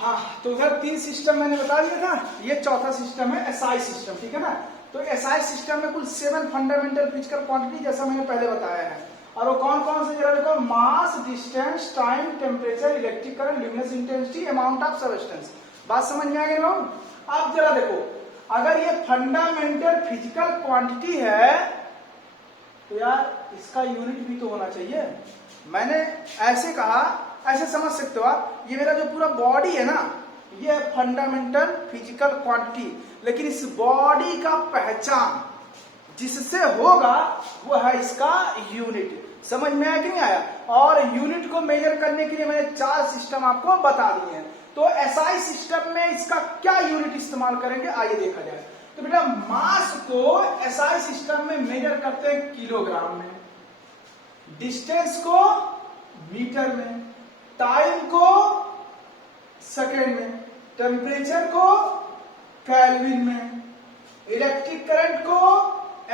हाँ, तो उधर 3 सिस्टम मैंने बता दिया था, ये चौथा सिस्टम है एसआई सिस्टम, ठीक है ना। तो एसआई सिस्टम में कुल 7 फंडामेंटल फिजिकल क्वांटिटी जैसा मैंने पहले बताया है, और वो कौन कौन से जरा देखो, mass, distance, time, temperature, electric current, luminous intensity, amount of substance. बात समझ में आ गई लोग। अब जरा देखो, अगर ये फंडामेंटल फिजिकल क्वांटिटी है तो यार इसका यूनिट भी तो होना चाहिए। मैंने ऐसे कहा, ऐसे समझ सकते हो आप, ये मेरा जो पूरा बॉडी है ना, ये फंडामेंटल फिजिकल क्वांटिटी, लेकिन इस बॉडी का पहचान जिससे होगा वो है इसका यूनिट। समझ में आया कि नहीं आया? और यूनिट को मेजर करने के लिए मैंने 4 सिस्टम आपको बता दिए हैं। तो एसआई सिस्टम में इसका क्या यूनिट इस्तेमाल करेंगे, आइए देखा जाए। तो बेटा मास को एसआई सिस्टम में मेजर करते हैं किलोग्राम में, डिस्टेंस को मीटर में, टाइम को सेकेंड में, टेम्परेचर को केल्विन में, इलेक्ट्रिक करंट को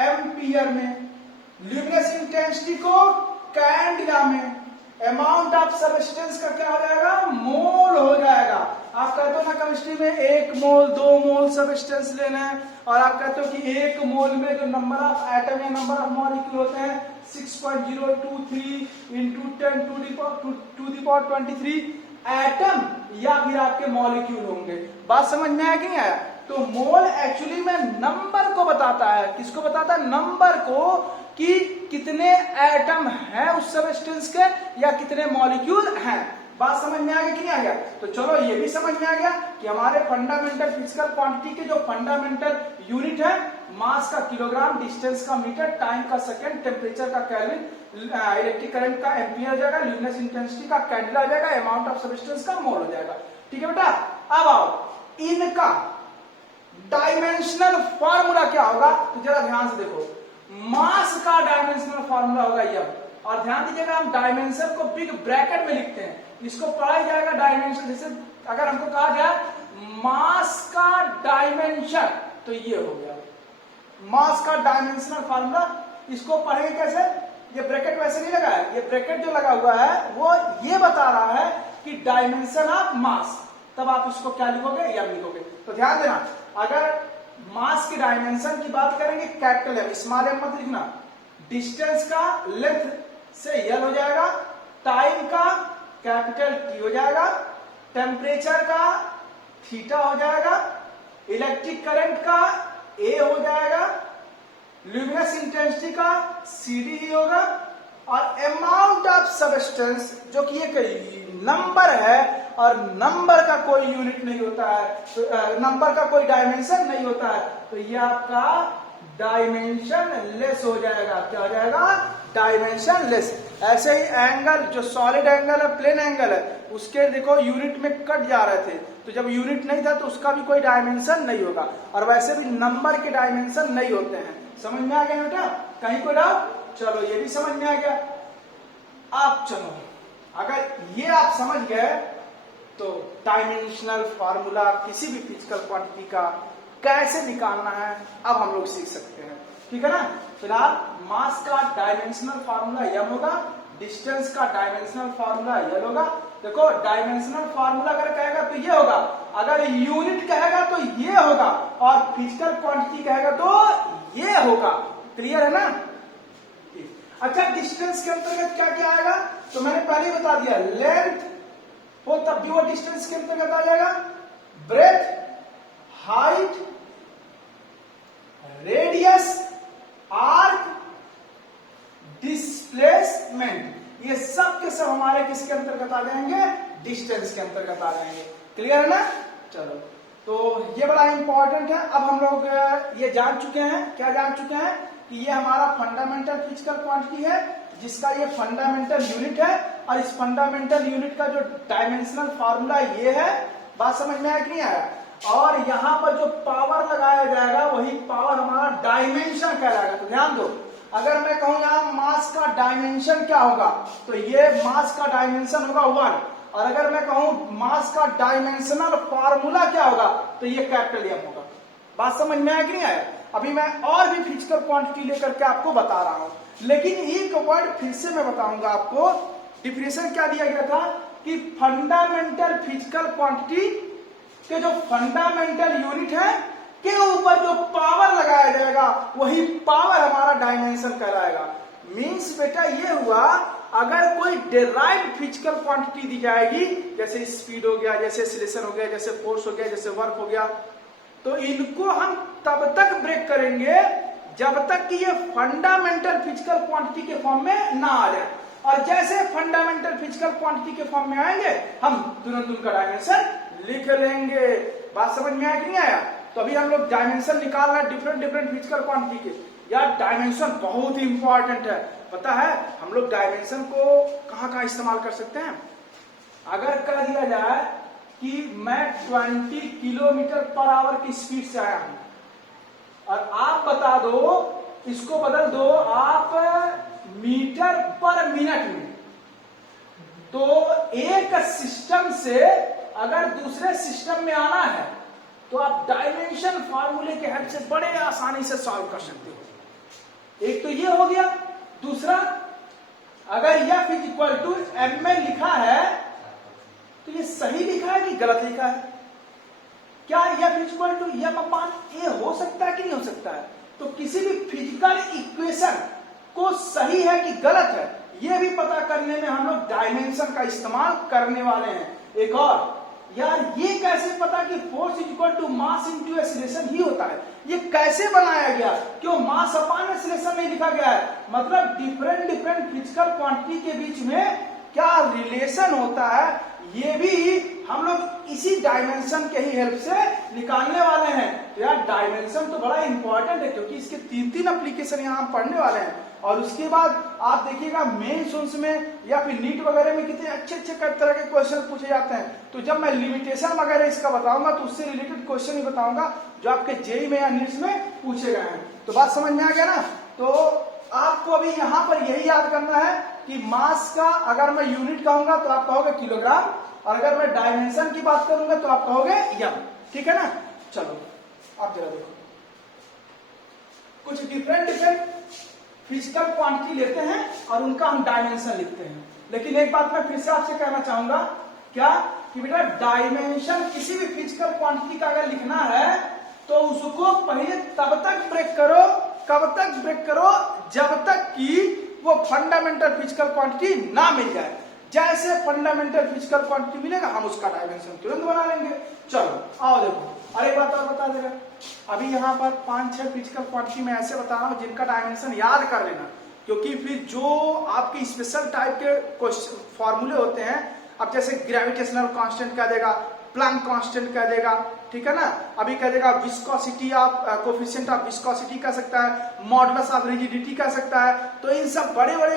एम्पियर में, ल्यूमिनस इंटेंसिटी को कैंडिला में, अमाउंट ऑफ सब्सटेंस का क्या हो जाएगा, मोल हो जाएगा। आप कहते हो ना केमिस्ट्री में 1 मोल 2 मोल सब्सटेंस लेना है, और आप कहते हो कि 1 मोल में जो नंबर ऑफ एटम या नंबर ऑफ मॉलिक्यूल होते हैं 6.023 into 10 to the power 23 atom या फिर आपके मॉलिक्यूल होंगे। बात समझ में आया कि नहीं आया? तो मोल एक्चुअली में नंबर को बताता है। किसको बताता है? नंबर को, कि कितने एटम हैं उस सब्सटेंस के या कितने मॉलिक्यूल हैं। बात समझ में आ गया कि नहीं आ गया? तो चलो ये भी समझ में आ गया कि हमारे फंडामेंटल फिजिकल क्वांटिटी के जो फंडामेंटल यूनिट है, मास का किलोग्राम, डिस्टेंस का मीटर, टाइम का सेकंड, टेम्परेचर का केल्विन, इलेक्ट्रिक करंट का एम्पियर हो जाएगा, ल्यूमिनस इंटेंसिटी का कैंडिला हो जाएगा, अमाउंट ऑफ सब्सटेंस का मोल हो जाएगा। ठीक है बेटा, अब आओ इनका डायमेंशनल फार्मूला क्या होगा, तो जरा ध्यान से देखो। मास का डायमेंशनल फार्मूला होगा यह, और ध्यान दीजिएगा हम डायमेंशन को बिग ब्रैकेट में लिखते हैं, इसको पढ़ा जाएगा डायमेंशन। जैसे अगर हमको कहा जाए मास का डायमेंशन, तो ये हो गया मास का डायमेंशनल फार्मूला। इसको पढ़ेंगे कैसे? ये ब्रैकेट वैसे नहीं लगा है, ये ब्रैकेट जो लगा हुआ है वो ये बता रहा है कि डायमेंशन ऑफ मास, तब आप इसको क्या लिखोगे, या लिखोगे। तो ध्यान देना, अगर मास की डायमेंशन की बात करेंगे कैपिटल एम, स्मॉल एम मत लिखना, डिस्टेंस का लेंथ से एल हो जाएगा, टाइम का कैपिटल टी हो जाएगा, टेम्परेचर का थीटा हो जाएगा, इलेक्ट्रिक करंट का ए हो जाएगा, ल्यूमिनस इंटेंसिटी का सीडी ही होगा, और अमाउंट ऑफ सब्सटेंस जो कि एक नंबर है, और नंबर का कोई यूनिट नहीं होता है, तो नंबर का कोई डायमेंशन नहीं होता है, तो ये आपका डायमेंशन लेस हो जाएगा। क्या हो जाएगा? Dimension less. ऐसे ही एंगल, जो सॉलिड एंगल है, प्लेन एंगल है, उसके देखो यूनिट में कट जा रहे थे, तो जब यूनिट नहीं था तो उसका भी कोई डायमेंशन नहीं होगा, और वैसे भी नंबर के डायमेंशन नहीं होते हैं। समझ में आ गया बेटा? कहीं कोई डाउट? चलो ये भी समझ में आ गया। आप चलो, अगर ये आप समझ गए तो डायमेंशनल फार्मूला किसी भी फिजिकल क्वांटिटी का कैसे निकालना है अब हम लोग सीख सकते हैं। ठीक है ना? फिलहाल मास का डायमेंशनल फार्मूला यम होगा, डिस्टेंस का डायमेंशनल फार्मूला यल होगा। देखो डायमेंशनल फार्मूला अगर कहेगा तो ये होगा, अगर यूनिट कहेगा तो ये होगा, और फिजिकल क्वांटिटी कहेगा तो ये होगा। क्लियर है ना? अच्छा, डिस्टेंस के अंतर्गत क्या क्या आएगा, तो मैंने पहले ही बता दिया, लेंथ हो तब भी वो डिस्टेंस के अंतर्गत आ जाएगा, breadth, height, radius, arc, displacement, ये सब के सब हमारे किसके अंतर्गत आ जाएंगे? डिस्टेंस के अंतर्गत आ जाएंगे। क्लियर है ना? चलो, तो ये बड़ा इंपॉर्टेंट है। अब हम लोग ये जान चुके हैं, क्या जान चुके हैं, कि ये हमारा फंडामेंटल फिजिकल क्वांटिटी है, जिसका ये फंडामेंटल यूनिट है, और इस फंडामेंटल यूनिट का जो डायमेंशनल फार्मूला ये है। बात समझ में आया कि नहीं आया? और यहां पर जो पावर लगाया जाएगा वही पावर हमारा डायमेंशन कहलाएगा। तो ध्यान दो, अगर मैं कहूं यहां मास का डायमेंशन क्या होगा, तो ये मास का डायमेंशन होगा 1, और अगर मैं कहूं मास का डायमेंशनल फार्मूला क्या होगा, तो ये कैपिटल एम होगा। बात समझ में आया कि नहीं आया? अभी मैं और भी फिजिकल क्वांटिटी लेकर के आपको बता रहा हूं, लेकिन एक वर्ड फिर से मैं बताऊंगा आपको। डिफिनेशन क्या दिया गया था कि फंडामेंटल फिजिकल क्वांटिटी के जो फंडामेंटल यूनिट है के ऊपर जो पावर लगाया जाएगा वही पावर हमारा डायमेंशन कहलाएगा। मीन्स बेटा ये हुआ, अगर कोई डेराइव्ड फिजिकल क्वांटिटी दी जाएगी, जैसे स्पीड हो गया, जैसे एक्सीलरेशन हो गया, जैसे फोर्स हो गया, जैसे वर्क हो गया, तो इनको हम तब तक ब्रेक करेंगे जब तक कि ये फंडामेंटल फिजिकल क्वांटिटी के फॉर्म में ना आ जाए। और जैसे फंडामेंटल फिजिकल क्वांटिटी के फॉर्म में आएंगे हम तुरंत उनका डायमेंशन लिख लेंगे। बात समझ में आया कि नहीं आया? तो अभी हम लोग डायमेंशन निकाल रहे हैं डिफरेंट डिफरेंट फिजिकल क्वांटिटी के। यार डायमेंशन बहुत ही इंपॉर्टेंट है, पता है हम लोग डायमेंशन को कहां कहां इस्तेमाल कर सकते हैं। अगर कह दिया जाए कि मैं 20 किलोमीटर पर आवर की स्पीड से आया हूं और आप बता दो, इसको बदल दो आप मीटर पर मिनट में, तो एक सिस्टम से अगर दूसरे सिस्टम में आना है तो आप डायमेंशन फार्मूले के हेल्प से बड़े आसानी से सॉल्व कर सकते हो। एक तो ये हो गया। दूसरा, अगर F = ml लिखा है तो ये सही लिखा है कि गलत लिखा है? क्या F = m/a हो सकता है कि नहीं हो सकता है? तो किसी भी फिजिकल इक्वेशन को सही है कि गलत है ये भी पता करने में हम लोग डायमेंशन का इस्तेमाल करने वाले हैं। एक और, यार ये कैसे पता कि फोर्स = मास × एक्सीलरेशन ही होता है? ये कैसे बनाया गया? क्यों मास अपॉन एक्सीलरेशन नहीं लिखा गया है? मतलब डिफरेंट डिफरेंट फिजिकल क्वांटिटी के बीच में क्या रिलेशन होता है ये भी हम लोग इसी डायमेंशन के ही हेल्प से निकालने वाले हैं। तो यार डायमेंशन तो बड़ा इंपॉर्टेंट है क्योंकि इसके 3 एप्लीकेशन यहाँ हम पढ़ने वाले हैं। और उसके बाद आप देखिएगा मेंस में या फिर नीट वगैरह में कितने अच्छे अच्छे तरह के क्वेश्चन पूछे जाते हैं। तो जब मैं लिमिटेशन वगैरह इसका बताऊंगा तो उससे रिलेटेड क्वेश्चन ही बताऊंगा जो आपके जेईई में या नीट्स में पूछे गए हैं। तो बात समझ में आ गया ना? तो आपको अभी यहाँ पर यही याद करना है कि मास का अगर मैं यूनिट कहूंगा तो आप कहोगे किलोग्राम, और अगर मैं डायमेंशन की बात करूंगा तो आप कहोगे यम। ठीक है ना? चलो आप जरा देखो, कुछ डिफरेंट डिफरेंट फिजिकल क्वांटिटी लेते हैं और उनका हम डायमेंशन लिखते हैं। लेकिन एक बात मैं फिर से आपसे कहना चाहूंगा, क्या कि बेटा डायमेंशन किसी भी फिजिकल क्वांटिटी का अगर लिखना है तो उसको पहले तब तक ब्रेक करो, कब तक ब्रेक करो, जब तक कि वो फंडामेंटल फिजिकल क्वांटिटी ना मिल जाए। जैसे फंडामेंटल फिजिकल क्वांटिटी मिलेगा हम उसका डायमेंशन तुरंत बना लेंगे। चलो आओ देखो, अरे बात और बता देगा। अभी यहाँ पर 5-6 फिजिकल क्वांटिटी में ऐसे बता रहा हूँ जिनका डायमेंशन याद कर लेना, क्योंकि फिर जो आपके स्पेशल टाइप के फॉर्मूले होते हैं, अब जैसे ग्रेविटेशनल कांस्टेंट कह देगा, प्लैंक कांस्टेंट कह देगा, ठीक है ना, अभी कह देगा viscosity of coefficient of viscosity कह सकता है, मॉडुलस ऑफ रिजिडिटी कह सकता है। तो इन सब बड़े बड़े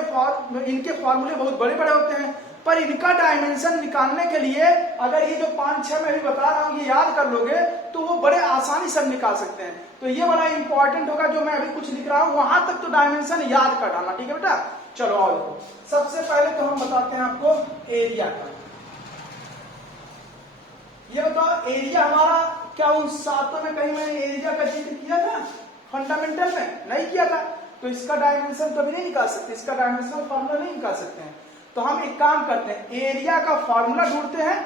इनके फॉर्मूले बहुत बड़े बड़े होते हैं, पर इनका डायमेंशन निकालने के लिए अगर ये जो 5-6 मैं भी बता रहा हूँ ये याद कर लोगे तो वो बड़े आसानी से निकाल सकते हैं। तो ये बड़ा इंपॉर्टेंट होगा, जो मैं अभी कुछ लिख रहा हूँ वहां तक तो डायमेंशन याद कर डालना। ठीक है बेटा? चलो और देखो, सबसे पहले तो हम बताते हैं आपको एरिया का। ये बताओ एरिया हमारा क्या उन 7 में कहीं मैंने एरिया का जिक्र किया था? फंडामेंटल में नहीं किया था, तो इसका डायमेंशन कभी नहीं निकाल सकते, इसका डायमेंशनल फार्मूला नहीं निकाल सकते हैं। तो हम एक काम करते हैं, एरिया का फार्मूला ढूंढते हैं।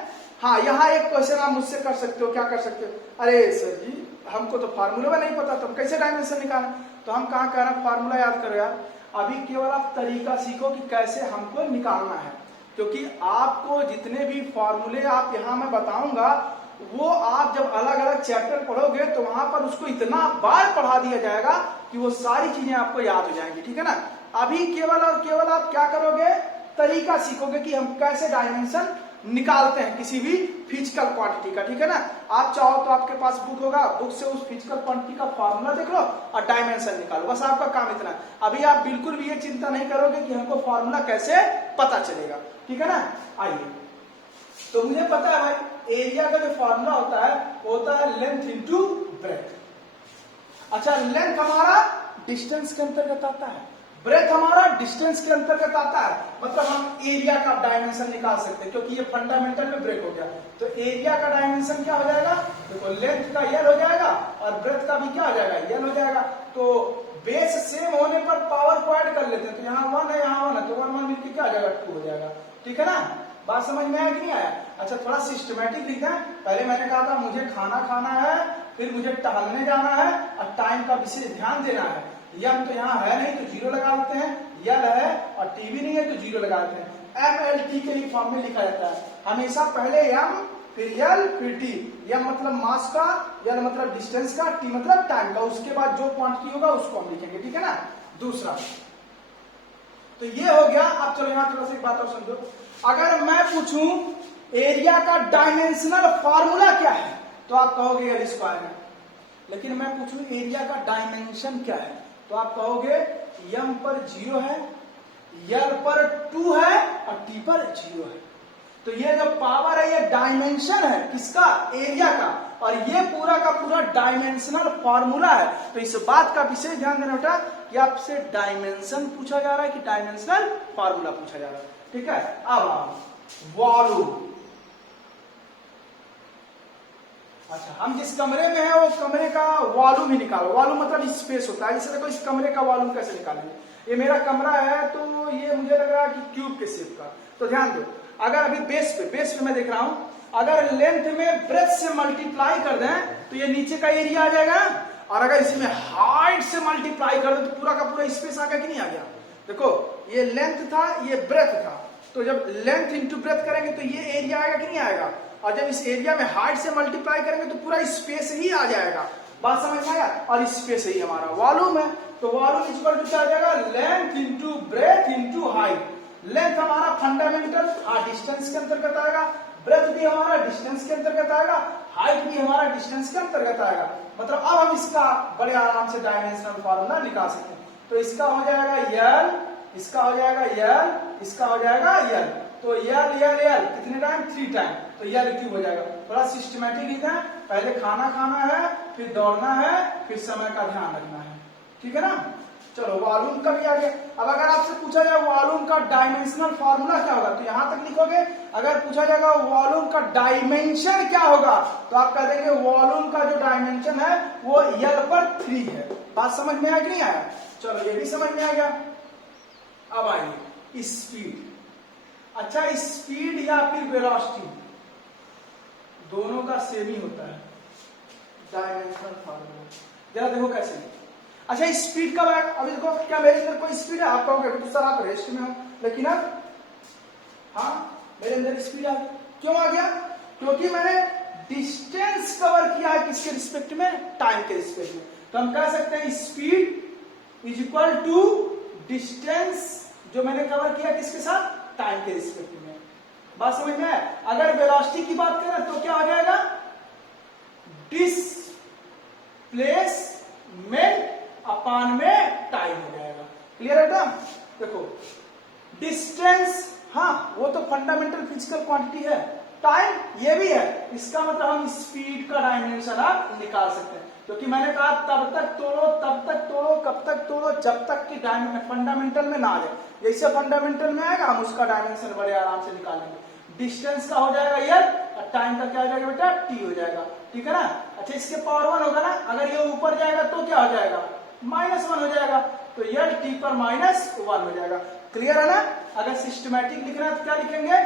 हाँ, यहाँ एक क्वेश्चन आप मुझसे कर सकते हो, क्या कर सकते हो? अरे सर जी हमको तो फार्मूला में नहीं पता, तो हम कैसे डायमेंशन निकालें? तो हम कहाँ कह रहे हैं फार्मूला याद करो यार। अभी केवल आप तरीका सीखो कि कैसे हमको निकालना है, क्योंकि आपको जितने भी फॉर्मूले आप यहाँ मैं बताऊंगा वो आप जब अलग अलग चैप्टर पढ़ोगे तो वहां पर उसको इतना बार पढ़ा दिया जाएगा कि वो सारी चीजें आपको याद हो जाएंगी। ठीक है ना? अभी केवल और केवल आप क्या करोगे, तरीका सीखोगे कि हम कैसे डायमेंशन निकालते हैं किसी भी फिजिकल क्वांटिटी का। ठीक है ना? आप चाहो तो आपके पास बुक होगा, बुक से उस फिजिकल क्वांटिटी का फॉर्मूला देख लो और डायमेंशन निकालो, बस आपका काम इतना है। अभी आप बिल्कुल भी ये चिंता नहीं करोगे कि हमको फॉर्मूला कैसे पता चलेगा। ठीक है ना? आइए, तो मुझे पता है भाई एरिया का जो फॉर्मूला होता है वो होता है लेंथ इंटू ब्रेथ। अच्छा, लेंथ हमारा डिस्टेंस के अंतर्गत आता है, ब्रेथ हमारा डिस्टेंस के अंतर्गत आता है, मतलब हम एरिया का डायमेंशन निकाल सकते हैं क्योंकि ये फंडामेंटल में ब्रेक हो गया। तो एरिया का डायमेंशन क्या हो जाएगा? देखो, लेंथ का यल हो जाएगा और ब्रेथ का भी क्या हो जाएगा? यल हो जाएगा। तो बेस सेम होने पर पावर को ऐड कर लेते हैं, तो यहाँ 1 है यहाँ 1 है, तो 1 1 मिलकर क्या हो जाएगा? 2 हो जाएगा। ठीक है ना? बात समझ में आया कि नहीं आया? अच्छा थोड़ा सिस्टमेटिक लिखना है। पहले मैंने कहा था मुझे खाना खाना है, फिर मुझे टहलने जाना है और टाइम का विशेष ध्यान देना है। यम तो यहाँ है नहीं तो जीरो लगा देते हैं, यल है और टीवी नहीं है तो जीरो लगा देते हैं। MLT के लिए फॉर्म में लिखा जाता है हमेशा पहले यम फिर यल फिर टी। यम मतलब मास का, यल मतलब डिस्टेंस का, टी मतलब टाइम का, उसके बाद जो क्वांटिटी होगा उसको हम लिखेंगे, ठीक है ना। दूसरा तो ये हो गया। अब चलो यहाँ थोड़ा सा एक बात और समझो। अगर मैं पूछूं एरिया का डायमेंशनल फॉर्मूला क्या है तो आप कहोगे यल स्क्वायर है। लेकिन मैं पूछूं एरिया का डायमेंशन क्या है तो आप कहोगे यम पर 0 है, यल पर 2 है और टी पर 0 है। तो ये जो पावर है ये डायमेंशन है किसका? एरिया का। और ये पूरा का पूरा डायमेंशनल फॉर्मूला है। तो इस बात का विशेष ध्यान देना बेटा कि आपसे डायमेंशन पूछा जा रहा है कि डायमेंशनल फॉर्मूला पूछा जा रहा है, ठीक है। अब आप वॉल्यूम, अच्छा हम जिस कमरे में है वो कमरे का वॉल्यूम ही निकालो। वॉल्यूम मतलब स्पेस होता है। जैसे देखो इस कमरे का वॉल्यूम कैसे निकालेंगे? ये मेरा कमरा है तो ये मुझे लग रहा है कि क्यूब के शेप का। तो ध्यान दो, अगर अभी बेस पे मैं देख रहा हूं, अगर लेंथ में ब्रेथ से मल्टीप्लाई कर दें तो ये नीचे का एरिया आ जाएगा, और अगर इसमें हाइट से मल्टीप्लाई कर दें तो पूरा का पूरा स्पेस आ गया कि नहीं आ गया? देखो ये लेंथ था, ये ब्रेथ था, तो जब लेंथ इंटू ब्रेथ करेंगे तो ये एरिया आएगा कि नहीं आएगा? और जब इस एरिया में हाइट से मल्टीप्लाई करेंगे तो पूरा स्पेस ही आ जाएगा। बात समझ में आया? और स्पेस ही हमारा वॉल्यूम है। तो वॉल्यूम इक्वल टू क्या आ जाएगा? Length into breadth into height. Length हमारा फंडामेंटल डिस्टेंस के अंतर्गत आएगा, ब्रेथ भी हमारा डिस्टेंस के अंतर्गत आएगा, हाइट भी हमारा डिस्टेंस के अंतर्गत आएगा। मतलब अब हम इसका बड़े आराम से डायमेंशनल फॉर्मूला निकाल सकते हैं। तो इसका हो जाएगा यल, इसका हो जाएगा यल, इसका हो जाएगा यल। तो यल यल यल कितने टाइम? 3 टाइम। तो यल क्यूब हो जाएगा। थोड़ा सिस्टमैटिक लिखना है, पहले खाना खाना है, फिर दौड़ना है, फिर समय का ध्यान रखना है, ठीक है ना। चलो वॉल्यूम का भी आ गया। अब अगर आपसे पूछा जाए वॉल्यूम का डायमेंशनल फार्मूला क्या होगा तो यहां तक लिखोगे। अगर पूछा जाएगा वॉल्यूम का डायमेंशन क्या होगा तो आप कह देंगे वॉल्यूम का जो डायमेंशन है वो यल पर 3 है। बात समझ में आया कि नहीं आया? चलो ये भी समझ में आ गया। अब आइए स्पीड। अच्छा स्पीड या फिर वेलोसिटी दोनों का सेम ही होता है डायमेंशनल फार्मूला। जरा देखो कैसे। अच्छा स्पीड कब आएगा? अभी देखो क्या मेरे अंदर कोई स्पीड है? आप कहोगे तो सर आप रेस्ट में हो, लेकिन अब हाँ मेरे अंदर स्पीड आ गया। क्यों आ गया? क्योंकि मैंने डिस्टेंस कवर किया है किसके रिस्पेक्ट में? टाइम के रिस्पेक्ट में। तो हम कह सकते हैं speed is equal to distance जो मैंने कवर किया किसके साथ? टाइम के रिस्पेक्ट में। बात समझ में आया? अगर वेलोसिटी की बात करें तो क्या हो जाएगा? डिस्प्लेसमेंट अपान में टाइम हो जाएगा। क्लियर है ना? देखो डिस्टेंस हाँ वो तो फंडामेंटल फिजिकल क्वांटिटी है, टाइम ये भी है। इसका मतलब हम स्पीड का डायमेंशन आप निकाल सकते हैं। क्योंकि मैंने कहा तब तक तोड़ो, तब तक तोड़ो, कब तक तोड़ो, जब तक कि फंडामेंटल में ना आ जाए। जैसे फंडामेंटल में आएगा हम उसका डायमेंशन बड़े आराम से निकालेंगे। डिस्टेंस का हो जाएगा यल और टाइम का क्या हो जाएगा बेटा? टी हो जाएगा, ठीक है ना। अच्छा इसके पावर 1 होगा ना, अगर ये ऊपर जाएगा तो क्या हो जाएगा? -1 हो जाएगा। तो यल टी पर -1 हो जाएगा। क्लियर है ना? अगर सिस्टमैटिक लिखना है तो क्या लिखेंगे?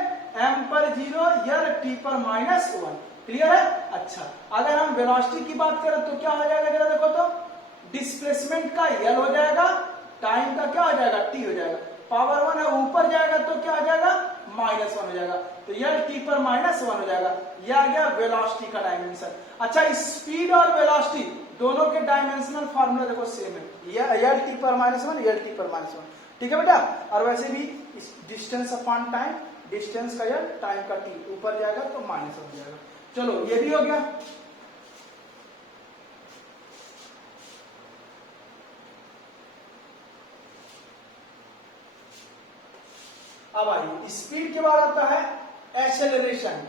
m पर 0 यल टी पर -1। क्लियर है? अच्छा अगर हम वेलोसिटी की बात करें तो क्या हो जाएगा? जरा देखो तो डिस्प्लेसमेंट का यल हो जाएगा, टाइम का क्या हो जाएगा? टी हो जाएगा। पावर 1 है ऊपर जाएगा तो क्या हो जाएगा? -1 हो जाएगा। तो यल टी पर -1 हो जाएगा। यह आ गया वेलोसिटी का डायमेंशन। अच्छा स्पीड और वेलोसिटी दोनों के डायमेंशनल फार्मूला देखो सेम है, यल टी पर -1 यल टी पर -1, ठीक है बेटा। और वैसे भी डिस्टेंस अपॉन टाइम, डिस्टेंस का यल टाइम का टी, ऊपर जाएगा तो -1 हो जाएगा। चलो ये भी हो गया। अब आइए स्पीड के बाद आता है एक्सेलरेशन।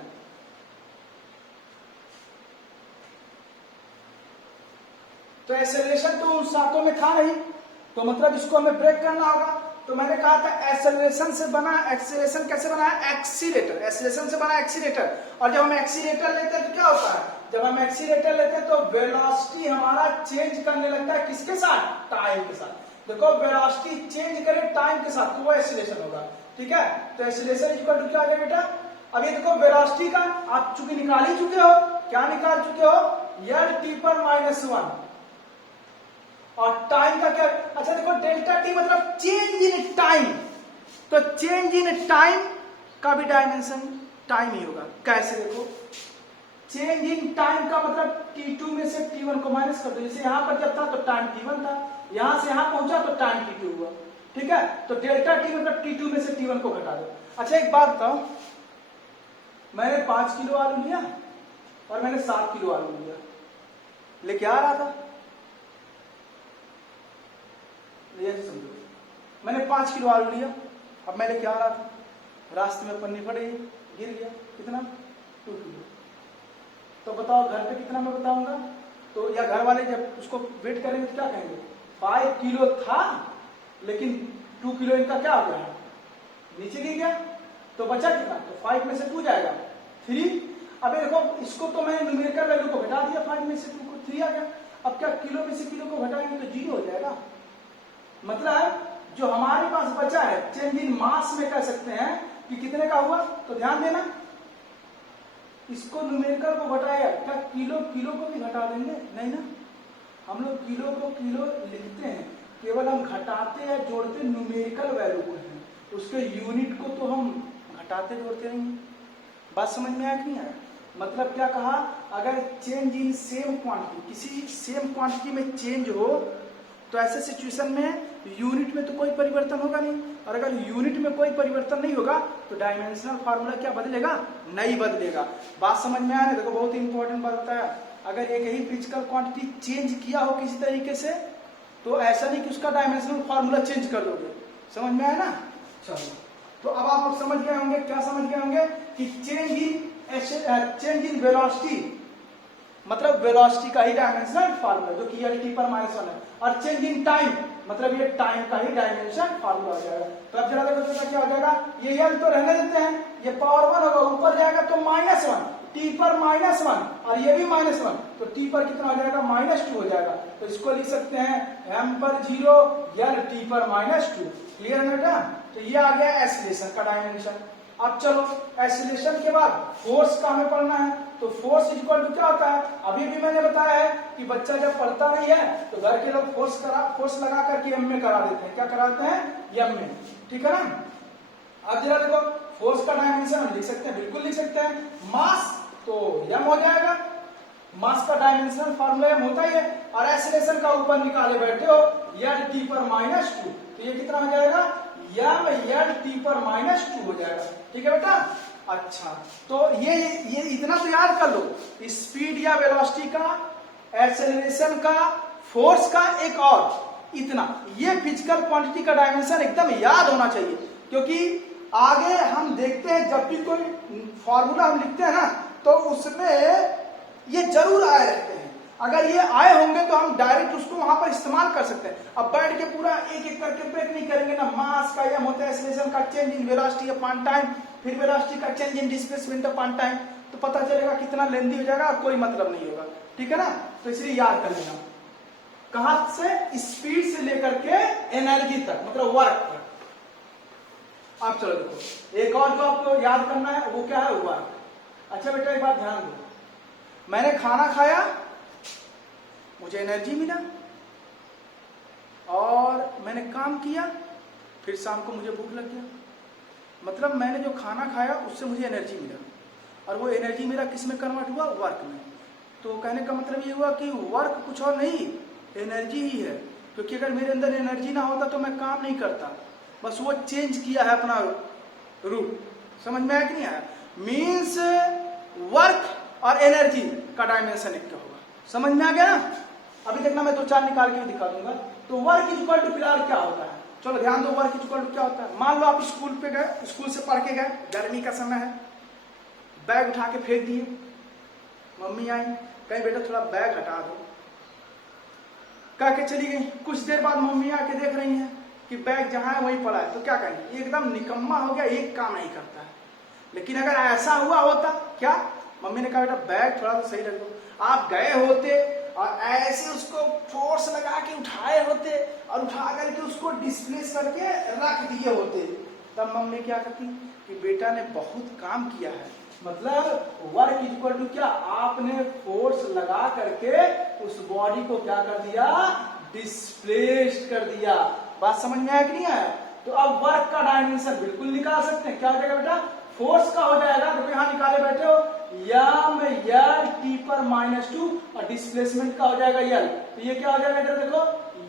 तो एक्सेलरेशन तो उन सातों में था नहीं, तो मतलब इसको हमें ब्रेक करना होगा। तो मैंने कहा था एक्सेलरेशन से बना, एक्सेलरेशन कैसे बना है? एक्सीलेटर। एक्सेलरेशन से बना एक्सीलेटर। और जब हम एक्सीलेटर लेते हैं तो क्या होता है? जब हम एक्सीलेटर लेते हैं तो वेलोसिटी हमारा चेंज करने लगता है किसके साथ? टाइम के साथ। देखो वेलोसिटी चेंज करे टाइम के साथ तो वो एक्सीलरेशन होगा। ठीक है। तो एक्सीलरेशन इक्वल टू क्या आ गया बेटा, अब ये देखो वेलोसिटी का आप चूंकि निकाल ही चुके हो, क्या निकाल चुके हो, यल टी पर -1, और टाइम का क्या, अच्छा देखो डेल्टा टी मतलब चेंज इन टाइम, तो चेंज इन टाइम का भी डायमेंशन टाइम ही होगा। कैसे देखो, चेंज इन टाइम का मतलब t2 में से t1 को माइनस कर दो, जैसे यहां पर जब था तो टाइम t1 था, यहां से यहां पहुंचा तो टाइम t2 हुआ, ठीक है। तो डेल्टा टी मतलब t2 में से t1 को घटा दो। अच्छा एक बात बताओ, मैंने 5 किलो आलू लिया और मैंने 7 किलो आलू लिया, लेके आ रहा था, ये समझो, मैंने 5 किलो आलू लिया, अब मैं लेके आ रहा था, रास्ते में पन्नी फट गई, गिर गया, कितना, 2 किलो। तो बताओ घर पे कितना मैं बताऊंगा, तो या घर वाले जब उसको वेट करेंगे तो क्या कहेंगे, 5 किलो था लेकिन 2 किलो इनका क्या हो गया, नीचे गिर गया, तो बचा कितना, तो 5 में से 2 जाएगा 3। अब देखो इसको तो मैंने न्यूमेरिकल वैल्यू को घटा दिया, 5 में से 2 को 3 आ गया, अब क्या किलो में से किलो को घटाएंगे तो 0 हो जाएगा। मतलब जो हमारे पास बचा है चेंज इन मास में कह सकते हैं कि कितने का हुआ, तो ध्यान देना इसको न्यूमेरिकल को घटाया, क्या किलो किलो को भी घटा देंगे, नहीं ना, हम लोग किलो को किलो लिखते हैं, केवल हम घटाते या जोड़ते न्यूमेरिकल वैल्यू को हैं, उसके यूनिट को तो हम घटाते जोड़ते नहीं। बात समझ में आया कि नहीं आया, मतलब क्या कहा, अगर चेंज इन सेम क्वांटिटी, किसी सेम क्वांटिटी में चेंज हो तो ऐसे सिचुएशन में यूनिट में तो कोई परिवर्तन होगा नहीं, और अगर यूनिट में कोई परिवर्तन नहीं होगा तो डायमेंशनल फार्मूला क्या बदलेगा, नहीं बदलेगा। बात समझ में आया, देखो बहुत इंपॉर्टेंट बात होता है, अगर एक ही फिजिकल क्वांटिटी चेंज किया हो किसी तरीके से तो ऐसा नहीं कि उसका डायमेंशनल फार्मूला चेंज कर दोगे, समझ में आया ना। चलो तो अब आप लोग समझ गए होंगे, क्या समझ गए होंगे कि चेंज इन वेलोसिटी मतलब वेलोसिटी का ही डायमेंशनल फार्मूला जो कि lt पर -1 है, और चेंज इन टाइम मतलब ये टाइम का ही डायमेंशन फार्मूला हो जाएगा। तो अब जरा देखो क्या हो जाएगा, ये यल तो रहने देते हैं, ये पावर 1 होगा, ऊपर जाएगा तो -1, t पर -1 और ये भी -1, तो t पर कितना हो जाएगा, -2 हो जाएगा। तो इसको लिख सकते हैं m पर 0 यल t पर -2। क्लियर है बेटा, तो ये आ गया एक्सीलरेशन का डायमेंशन। अब चलो एक्सीलरेशन के बाद फोर्स का हमें पढ़ना है, तो फोर्स इक्वल टू क्या होता है, अभी भी मैंने बताया है कि बच्चा जब पढ़ता नहीं है तो घर के लोग फोर्स लगा करके एम में करा देते हैं, क्या कराते हैं, एम में, ठीक है ना। अब जरा देखो फोर्स का डायमेंशन हम लिख सकते हैं, बिल्कुल लिख सकते हैं, मास तो एम हो जाएगा, मास का डायमेंशनल फार्मूला एम होता ही है, और एक्सीलरेशन का ऊपर निकाले बैठे हो यल टी पर -2, तो ये कितना हो जाएगा, एम यल टी पर -2 हो जाएगा, ठीक है बेटा। अच्छा तो ये इतना तो याद कर लो, स्पीड या वेलोसिटी का, एक्सेलरेशन का, फोर्स का, एक और इतना, ये फिजिकल क्वांटिटी का डायमेंशन एकदम याद होना चाहिए, क्योंकि आगे हम देखते हैं जब भी कोई फॉर्मूला हम लिखते हैं ना तो उसमें ये जरूर आए रहते हैं, अगर ये आए होंगे तो हम डायरेक्ट उसको वहां पर इस्तेमाल कर सकते हैं। अब बैठ के पूरा एक एक करके ब्रेक नहीं करेंगे ना, मास का एम होता है, एक्सेलरेशन का change in velocity upon time, फिर वेलोसिटी का change in displacement upon time, तो पता चलेगा कितना लेंथी हो जाएगा और कोई मतलब नहीं होगा, ठीक है ना। तो इसलिए याद कर लेना, कहां से, स्पीड से लेकर के एनर्जी तक, मतलब वर्क तक। अब चलो देखो एक और जो आपको याद करना है वो क्या है, वर्क। अच्छा बेटा एक बात ध्यान दो, मैंने खाना खाया, मुझे एनर्जी मिला, और मैंने काम किया, फिर शाम को मुझे भूख लग गया, मतलब मैंने जो खाना खाया उससे मुझे एनर्जी मिला, और वो एनर्जी मेरा किस में कन्वर्ट हुआ, वर्क में। तो कहने का मतलब ये हुआ कि वर्क कुछ और नहीं, एनर्जी ही है, क्योंकि अगर मेरे अंदर एनर्जी ना होता तो मैं काम नहीं करता, बस वो चेंज किया है अपना रूट। समझ में आया कि नहीं आया, मीन्स वर्क और एनर्जी का डायमेंशन एक होगा, समझ में आ गया ना। अभी देखना मैं 2-4 निकाल के दिखा दूंगा। तो वर्क इक्वल टू फिलहाल क्या होता है, चलो ध्यान दो, वर्क इक्वल टू क्या होता है। मान लो आप स्कूल पे गए, स्कूल से पढ़ के गए, गर्मी का समय है, बैग उठा के फेंक दिए, मम्मी आई कहीं बेटा थोड़ा बैग हटा दो, कह के चली गई। कुछ देर बाद मम्मी आके देख रही है कि बैग जहां है वहीं पड़ा है, तो क्या कहेंगे, एकदम निकम्मा हो गया, एक काम नहीं करता है। लेकिन अगर ऐसा हुआ होता, क्या मम्मी ने कहा बेटा बैग थोड़ा सा सही रख दो, आप गए होते और ऐसे उसको फोर्स लगा के उठाए होते और उठा करके उसको डिस्प्लेस करके रख दिए होते, तब मम्मी क्या कहती कि बेटा ने बहुत काम किया है, मतलब वर्क इक्वल टू क्या, आपने फोर्स लगा करके उस बॉडी को क्या कर दिया, डिस्प्लेस्ड कर दिया। बात समझ में आया कि नहीं आया? तो अब वर्क का डायमेंशन बिल्कुल निकाल सकते हैं। क्या हो जाएगा बेटा, फोर्स का हो जाएगा, देखो यहां निकाले बैठे हो, यम यल टी पर -2 और डिस्प्लेसमेंट का हो जाएगा यल। तो ये क्या हो जाएगा इधर देखो,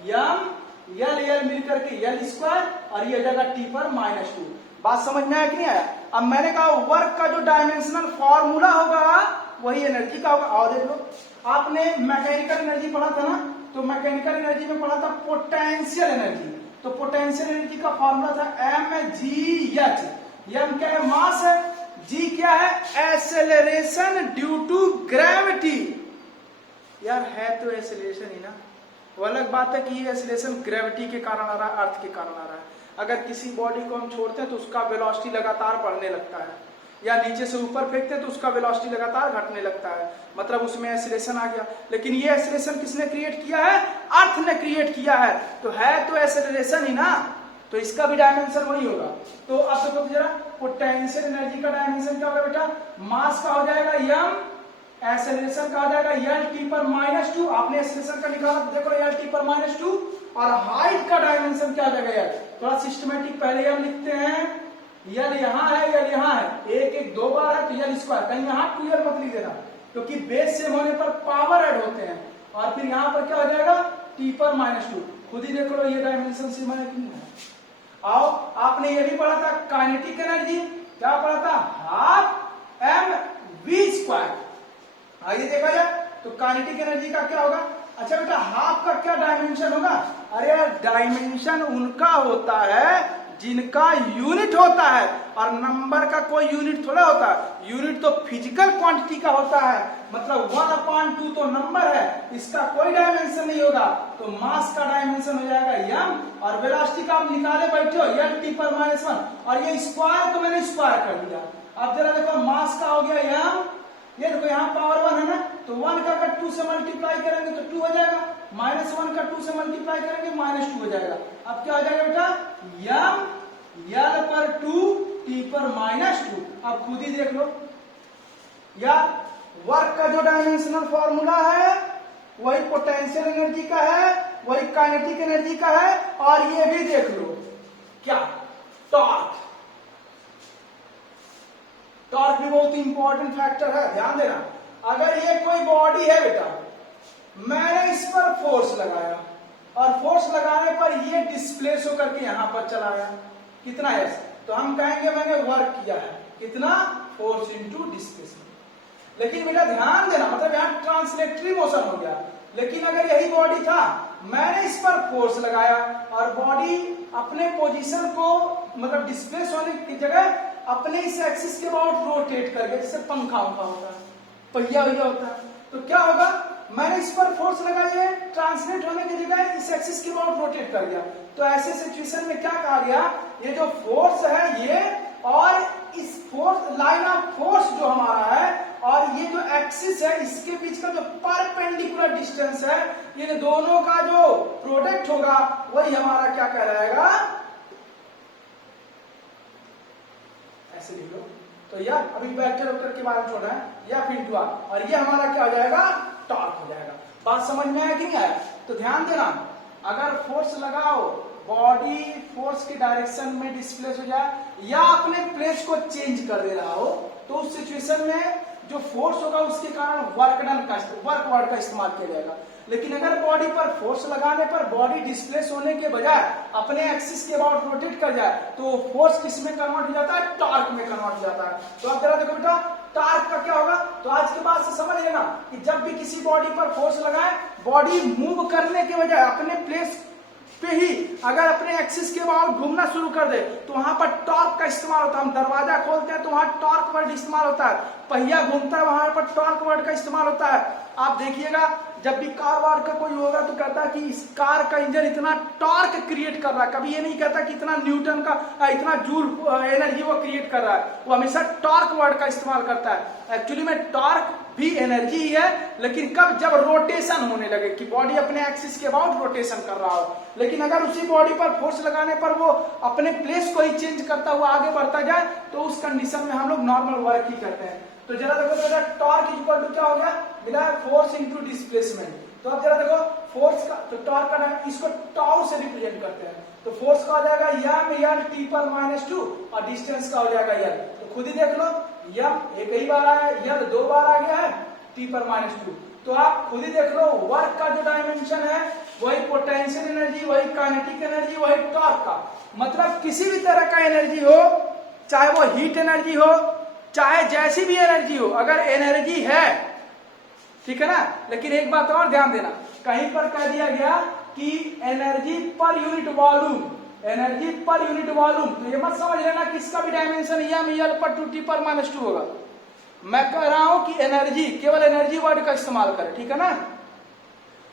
यम यल यल मिलकर के यल स्क्वायर और ये हो जाएगा टी पर -2। बात समझ में आया कि नहीं आया? अब मैंने कहा वर्क का जो डायमेंशनल फॉर्मूला होगा वही एनर्जी का होगा। और देख लो, आपने मैकेनिकल एनर्जी पढ़ा था ना, तो मैकेनिकल एनर्जी में पढ़ा था पोटेंशियल एनर्जी। तो पोटेंशियल एनर्जी का फॉर्मूला था mgh। एम क्या है, मास है, जी क्या है, एक्सेलरेशन ड्यू टू ग्रेविटी। यार है तो एक्सेलरेशन ही ना, वो अलग बात है कि ये एक्सेलरेशन ग्रेविटी के कारण आ रहा है, अर्थ के कारण आ रहा है। अगर किसी बॉडी को हम छोड़ते हैं तो उसका वेलोसिटी लगातार बढ़ने लगता है, या नीचे से ऊपर फेंकते हैं तो उसका वेलोसिटी लगातार घटने लगता है, मतलब उसमें एक्सेलरेशन आ गया। लेकिन ये एक्सेलरेशन किसने क्रिएट किया है, अर्थ ने क्रिएट किया है, तो है तो एक्सेलरेशन ही ना, तो इसका भी डायमेंशन वही होगा। तो अब देखो जरा, पोटेंशियल एनर्जी का डायमेंशन क्या होगा बेटा, मास का हो जाएगा यम, एक्सेलरेशन का हो जाएगा यल टी पर -2। आपने एक्सेलरेशन का निकाला, देखो यल टी पर -2, और हाइट का डायमेंशन क्या हो जाएगा यार, थोड़ा सिस्टमेटिक पहले हम लिखते हैं, यल यहाँ है, यल यहाँ है, एक एक दो बार है तो यल स्क्वायर, कहीं यहाँ 2 मत लिख देना, क्योंकि बेस सेम होने पर पावर ऐड होते हैं। और फिर यहाँ पर क्या हो जाएगा, टी पर -2। खुद ही देख लो ये डायमेंशन सेम है कि नहीं है। आओ, आपने ये भी पढ़ा था काइनेटिक एनर्जी, क्या पढ़ा था, हाफ एम वी स्क्वायर। आइए देखा जाए तो काइनेटिक एनर्जी का क्या होगा। अच्छा बेटा, हाफ का क्या डायमेंशन होगा, अरे डायमेंशन उनका होता है जिनका यूनिट होता है, और नंबर का कोई यूनिट थोड़ा होता है, यूनिट तो फिजिकल क्वांटिटी का होता है, मतलब 1/2 तो नंबर है, इसका कोई डायमेंशन नहीं होगा। तो मास का डायमेंशन हो जाएगा यम, और वेलोसिटी का आप निकाले बैठे हो यल टी पर -1, और ये स्क्वायर को मैंने स्क्वायर कर दिया। अब जरा देखो, मास का हो गया यम, ये देखो यहाँ पावर 1 है ना, तो 1 का अगर 2 से मल्टीप्लाई करेंगे तो 2 हो जाएगा, -1 का 2 से मल्टीप्लाई करेंगे -2 हो जाएगा। अब क्या हो जाएगा बेटा, यम यल पर 2 टी पर -2। अब खुद ही देख लो यार, वर्क का जो डायमेंशनल फॉर्मूला है वही पोटेंशियल एनर्जी का है, वही काइनेटिक एनर्जी का है, और ये भी देख लो क्या, टॉर्क। टॉर्क भी बहुत इंपॉर्टेंट फैक्टर है, ध्यान देना। अगर ये कोई बॉडी है बेटा, मैंने इस पर फोर्स लगाया, और फोर्स लगाने पर ये डिस्प्लेस होकर के यहां पर चला गया, कितना है, तो हम कहेंगे मैंने वर्क किया है, कितना, फोर्स इंटू डिस्प्लेसमेंट। लेकिन बेटा ध्यान देना, मतलब यहां ट्रांसलेटरी मोशन हो गया। लेकिन अगर यही बॉडी था, मैंने इस पर फोर्स लगाया और बॉडी अपने पोजीशन को, मतलब डिस्प्लेस होने की जगह अपने इस एक्सिस के अबाउट रोटेट कर गया, जैसे पंखा उंखा होता है, पहिया वहिया होता है, तो क्या होगा, मैंने इस पर फोर्स लगाई है, ट्रांसलेट होने की जगह इस एक्सिस के अबाउट रोटेट कर गया। तो ऐसे सिचुएशन में क्या कहा गया, ये जो फोर्स है ये, और इस फोर्स, लाइन ऑफ फोर्स जो हमारा है, और ये जो एक्सिस है, इसके बीच का जो परपेंडिकुलर डिस्टेंस है, इन दोनों का जो प्रोडक्ट होगा वही हमारा क्या कहलाएगा, ऐसे लिख लो। तो यह अभी वेक्टर वेक्टर के बारे में छोड़ रहे हैं, या फिर इंटू आर, और ये हमारा क्या हो जाएगा, टॉर्क हो जाएगा। बात समझ में आया कि नहीं आया? तो ध्यान देना, अगर फोर्स लगाओ, बॉडी फोर्स की डायरेक्शन में डिस्प्लेस हो जाए, या अपने प्लेस को चेंज कर दे रहा हो, तो उस सिचुएशन में जो फोर्स होगा उसके कारण वर्क का इस्तेमाल किया जाएगा। लेकिन अगर बॉडी पर फोर्स लगाने पर बॉडी डिस्प्लेस होने के बजाय अपने एक्सिस के अबाउट रोटेट कर जाए, तो फोर्स किस में कन्वर्ट हो जाता है, टॉर्क में कन्वर्ट हो जाता है। तो अब जरा देखो बेटा, टॉर्क का क्या होगा, तो आज के बाद से समझ लेना कि जब भी किसी बॉडी पर फोर्स लगाए, बॉडी मूव करने के बजाय अपने प्लेस पे ही अगर अपने एक्सिस के अबाउट घूमना शुरू कर दे, तो वहां पर टॉर्क का इस्तेमाल होता है। हम दरवाजा खोलते हैं तो वहां टॉर्क वर्ड इस्तेमाल होता है। पहिया घूमता है वहां पर टॉर्क वर्ड का इस्तेमाल होता है। आप देखिएगा जब भी कार वार का कोई होगा तो कहता है कि इस कार का इंजन इतना टॉर्क क्रिएट कर रहा है, कभी ये नहीं कहता कि इतना न्यूटन का इतना जूल एनर्जी वो क्रिएट कर रहा है, वो हमेशा टॉर्क वर्ड का इस्तेमाल करता है। एक्चुअली में टॉर्क भी एनर्जी ही है, लेकिन कब, जब रोटेशन होने लगे कि बॉडी अपने एक्सिस के अबाउट रोटेशन कर रहा हो। लेकिन अगर उसी बॉडी पर फोर्स लगाने पर वो अपने प्लेस को ही चेंज करता हुआ आगे बढ़ता जाए तो उस कंडीशन में हम लोग नॉर्मल वर्क ही करते हैं। तो जरा देखो बेटा, टॉर्क इक्वल टू क्या हो गया बिना फोर्स इनटू डिस्प्लेसमेंट। तो अब जरा देखो फोर्स का, तो टॉर्क का इसको टाउ से रिप्रेजेंट करते हैं, तो फोर्स का हो जाएगा यम यल टी पर -2 और डिस्टेंस का हो जाएगा यल। तो खुद ही देख लो, यम एक ही बार आया, यल 2 बार आ गया है, टी पर -2। तो आप खुद ही देख लो, वर्क का जो डायमेंशन है वही पोटेंशियल एनर्जी, वही काइनेटिक एनर्जी, वही टॉर्क का। मतलब किसी भी तरह का एनर्जी हो, चाहे वो हीट एनर्जी हो, चाहे जैसी भी एनर्जी हो, अगर एनर्जी है, ठीक है ना। लेकिन एक बात और ध्यान देना, कहीं पर कह दिया गया कि energy per unit volume, energy per unit volume, तो ये मत समझ लेना कि इसका भी डायमेंशन यम यल पर 2t पर -2 होगा। मैं कह रहा हूं कि एनर्जी, केवल एनर्जी वर्ड का इस्तेमाल करें, ठीक है ना।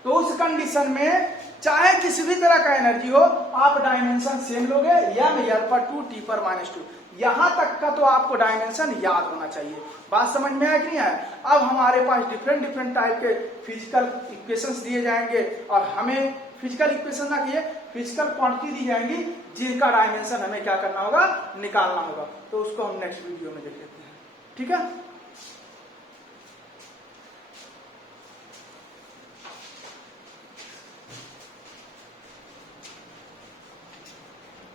तो उस कंडीशन में चाहे किसी भी तरह का एनर्जी हो, आप डायमेंशन सेम लोगे, यम यल पर 2t पर -2। यहां तक का तो आपको डायमेंशन याद होना चाहिए। बात समझ में आया कि नहीं आया। अब हमारे पास डिफरेंट टाइप के फिजिकल इक्वेशंस दिए जाएंगे और हमें फिजिकल इक्वेशन ना किए, फिजिकल क्वांटिटी दी जाएंगी जिनका डायमेंशन हमें क्या करना होगा, निकालना होगा। तो उसको हम नेक्स्ट वीडियो में देख लेते हैं, ठीक है।